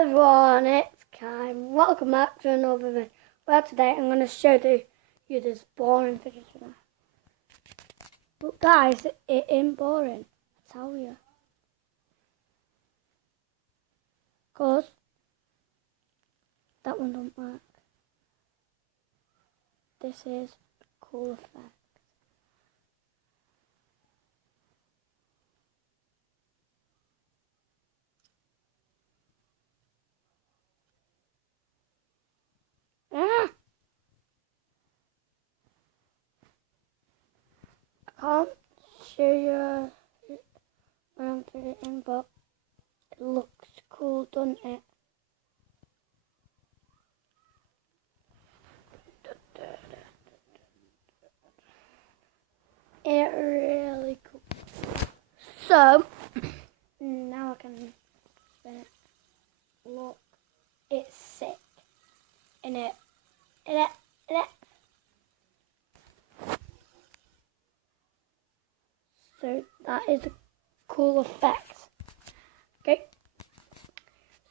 Everyone, it's Kai. Welcome back to another video. Well, today I'm going to show you this boring fidget spinner. But guys, it ain't boring, I tell you. Because that one don't work. This is a cool effect. I can't show you when I'm fidgeting, but it looks cool, doesn't it? It's really cool. So now I can spin it. Look, it's sick. In it. So that is a cool effect. Okay.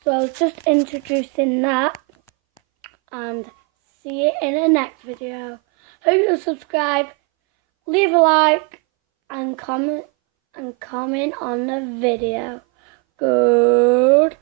So I was just introducing that, and see you in the next video. Hope you subscribe, leave a like, and comment on the video. Goodbye.